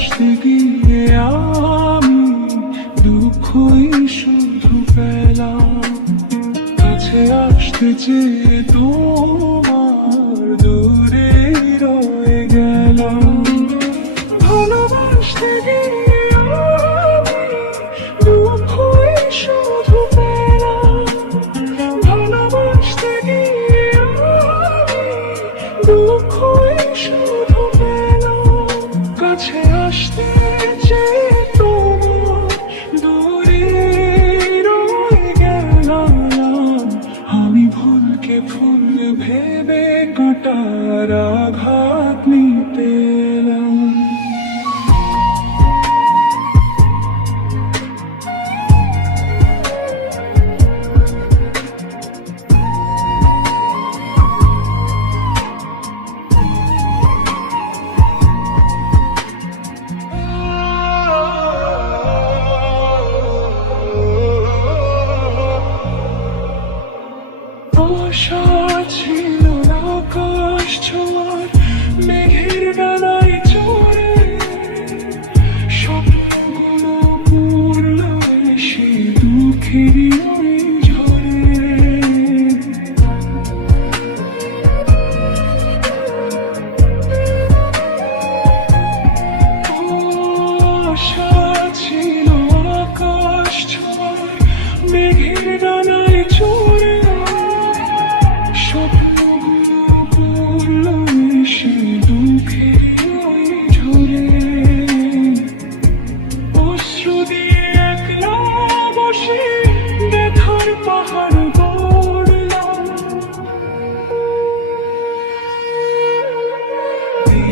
ভালোবাসতে গিয়ে আমি দুঃখই শুধু পেলাম। কাছে আসতে চেয়ে তোমার দূরে রয়ে গেলাম। ভালোবাসতে গিয়ে আমি দুঃখই শুধু পেলাম। ভালোবাসতে গিয়ে আমি দুঃখই শুধু পেলাম। কাছে আসতে চেয়ে তোমার দূরে রয়ে গেলাম। আমি ভুলকে ভুল ভেবে কাঁটার আঘাত নিতে এলাম। আশা ছিল না আকাশ ছোঁয়ার মেঘের ডানায় চড়ে, স্বপ্নগুলো পড়ল সে দুঃখেরই ওই ঝড়ে। আশা ছিল আকাশ ছোঁয়ার মেঘের ডানায় চড়ে,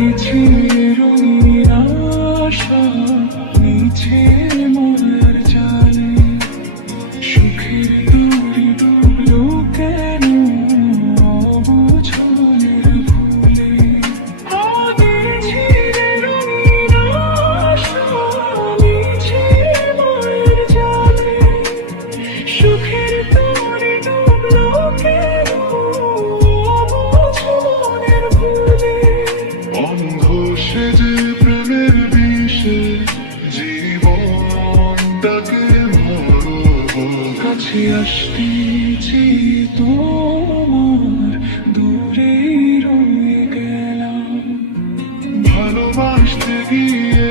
নিচে রঙিন আশা নিচে মনের জালে, সুখের দূরে ডুবলো কেন অবচলের ভুলে। নিচে রঙিন আশা নিচে মনের জালে, সুখের দূরে ডুবলো কেন অবচলের ভুলে। অন্ধ সেজে প্রেমের বিষে জীবনটাকে মারো। কাছে আসতে চেয়ে তোমার দূরে রয়ে গেলাম। ভালোবাসতে গিয়ে